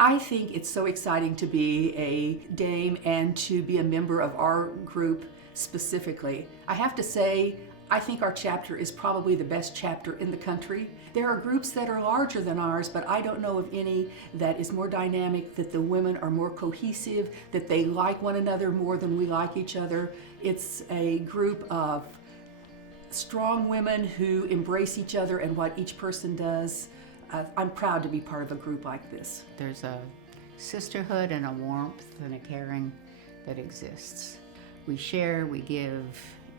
I think it's so exciting to be a dame and to be a member of our group specifically. I have to say, I think our chapter is probably the best chapter in the country. There are groups that are larger than ours, but I don't know of any that is more dynamic, that the women are more cohesive, that they like one another more than we like each other. It's a group of strong women who embrace each other and what each person does. I'm proud to be part of a group like this. There's a sisterhood and a warmth and a caring that exists. We share, we give,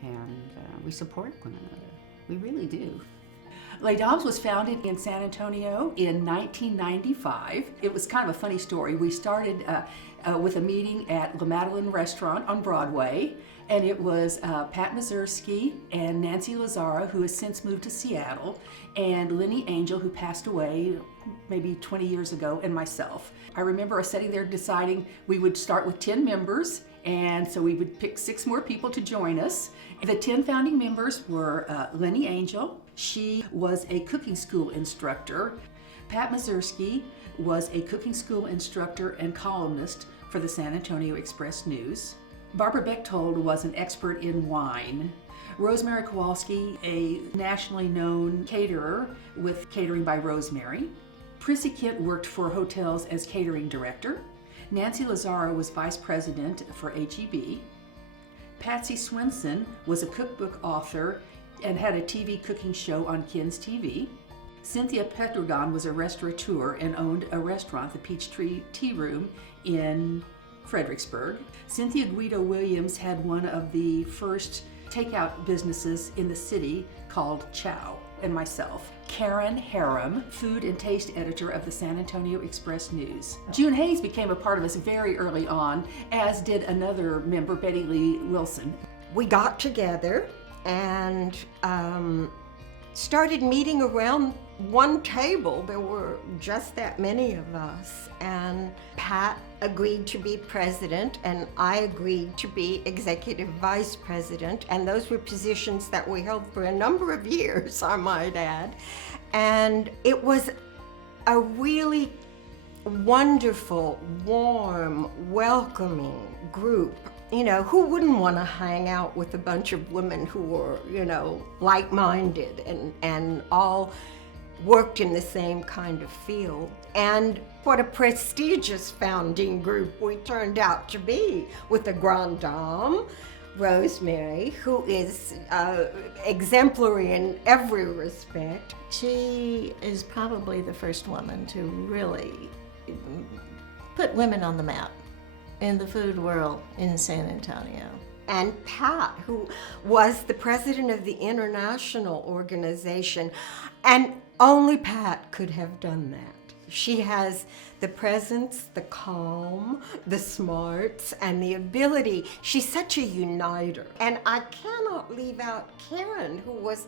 and we support one another. We really do. Les Dames was founded in San Antonio in 1995. It was kind of a funny story. We started with a meeting at La Madeleine Restaurant on Broadway, and it was Pat Mazursky and Nancy Lazara, who has since moved to Seattle, and Lenny Angel, who passed away maybe 20 years ago, and myself. I remember us sitting there deciding we would start with 10 members, and so we would pick 6 more people to join us. The 10 founding members were Lenny Angel. She was a cooking school instructor. Pat Mazursky was a cooking school instructor and columnist for the San Antonio Express News. Barbara Bechtold was an expert in wine. Rosemary Kowalski, a nationally known caterer with Catering by Rosemary. Prissy Kent worked for hotels as catering director. Nancy Lazara was vice president for HEB. Patsy Swinson was a cookbook author and had a TV cooking show on Ken's TV. Cynthia Petrogon was a restaurateur and owned a restaurant, the Peachtree Tea Room, in Fredericksburg. Cynthia Guido Williams had one of the first takeout businesses in the city called Chow, and myself. Karen Harum, food and taste editor of the San Antonio Express News. June Hayes became a part of us very early on, as did another member, Betty Lee Wilson. We got together and started meeting around one table. There were just that many of us, and Pat agreed to be president and I agreed to be executive vice president, and those were positions that we held for a number of years, I might add. And it was a really wonderful, warm, welcoming group. You know, who wouldn't want to hang out with a bunch of women who were, you know, like-minded and all worked in the same kind of field? And what a prestigious founding group we turned out to be, with the Grande Dame, Rosemary, who is exemplary in every respect. She is probably the first woman to really put women on the map in the food world in San Antonio. And Pat, who was the president of the international organization, and only Pat could have done that. She has the presence, the calm, the smarts, and the ability. She's such a uniter. And I cannot leave out Karen, who was,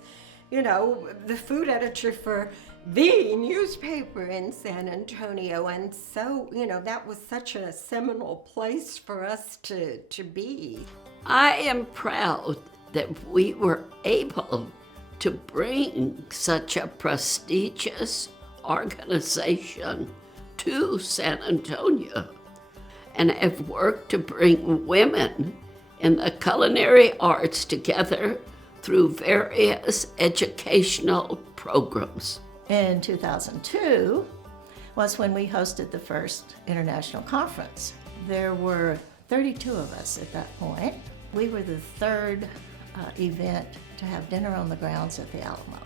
you know, the food editor for the newspaper in San Antonio. And so, you know, that was such a seminal place for us to be. I am proud that we were able to bring such a prestigious organization to San Antonio, and have worked to bring women in the culinary arts together through various educational programs. In 2002 was when we hosted the first international conference. There were 32 of us at that point. We were the third event to have dinner on the grounds at the Alamo.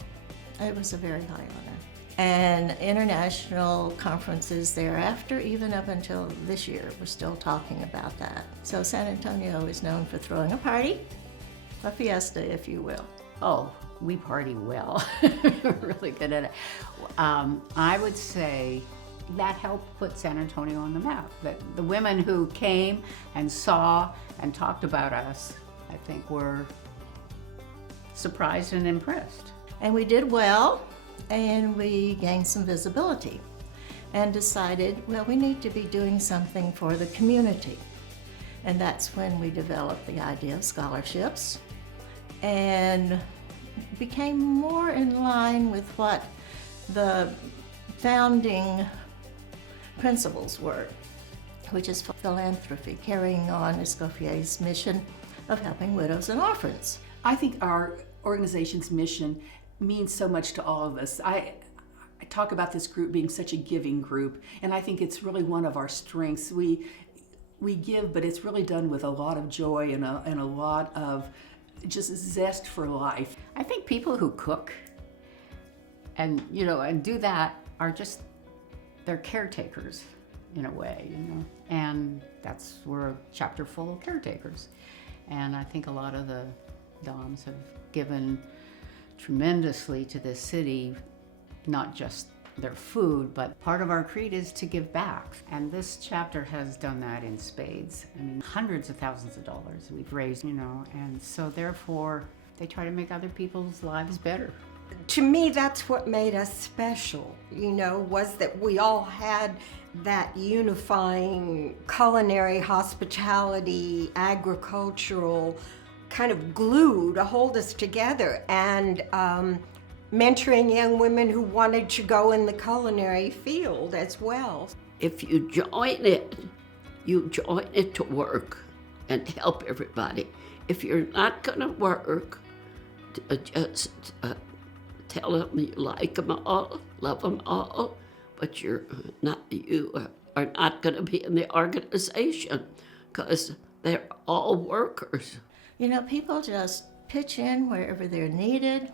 It was a very high honor. And international conferences thereafter, even up until this year, we're still talking about that. So San Antonio is known for throwing a party, a fiesta, if you will. Oh, we party well. We're really good at it. I would say that helped put San Antonio on the map. That the women who came and saw and talked about us, I think, were surprised and impressed. And we did well, and we gained some visibility and decided, well, we need to be doing something for the community. And that's when we developed the idea of scholarships and became more in line with what the founding principles work, which is philanthropy, carrying on Escoffier's mission of helping widows and orphans. I think our organization's mission means so much to all of us. I talk about this group being such a giving group, and I think it's really one of our strengths. We give, but it's really done with a lot of joy and a lot of just zest for life. I think people who cook and do that are just, they're caretakers in a way, and we're a chapter full of caretakers. And I think a lot of the Doms have given tremendously to this city, not just their food, but part of our creed is to give back. And this chapter has done that in spades. I mean, hundreds of thousands of dollars we've raised, and so therefore they try to make other people's lives better. To me, that's what made us special, was that we all had that unifying culinary, hospitality, agricultural kind of glue to hold us together, and mentoring young women who wanted to go in the culinary field as well. If you join it to work and help everybody. If you're not going to work, just tell them you like them all, love them all, but you are not going to be in the organization because they're all workers. People just pitch in wherever they're needed,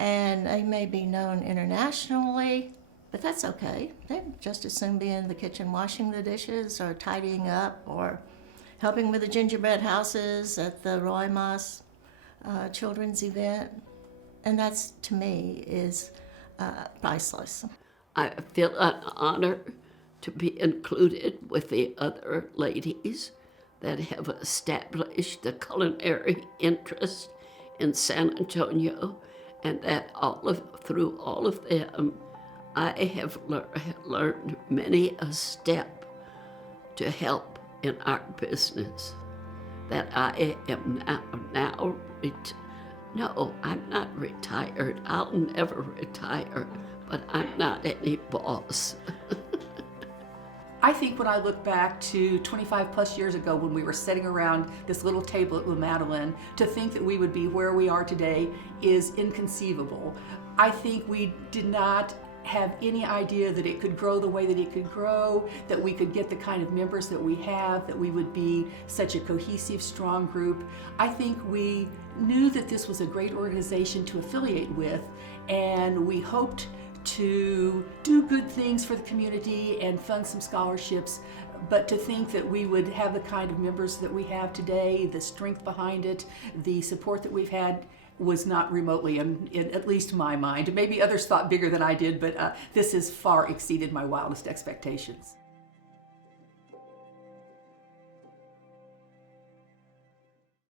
and they may be known internationally, but that's okay. They'd just as soon be in the kitchen washing the dishes or tidying up or helping with the gingerbread houses at the Roy Moss children's event. And that's, to me, is priceless. I feel an honor to be included with the other ladies that have established the culinary interest in San Antonio, and that through all of them, I have learned many a step to help in our business. That I am now no, I'm not retired. I'll never retire, but I'm not any boss. I think when I look back to 25 plus years ago when we were sitting around this little table at Le Madeleine, to think that we would be where we are today is inconceivable. I think we did not have any idea that it could grow the way that it could grow, that we could get the kind of members that we have, that we would be such a cohesive, strong group. I think we knew that this was a great organization to affiliate with, and we hoped to do good things for the community and fund some scholarships, but to think that we would have the kind of members that we have today, the strength behind it, the support that we've had, was not remotely in at least my mind. Maybe others thought bigger than I did, but this has far exceeded my wildest expectations.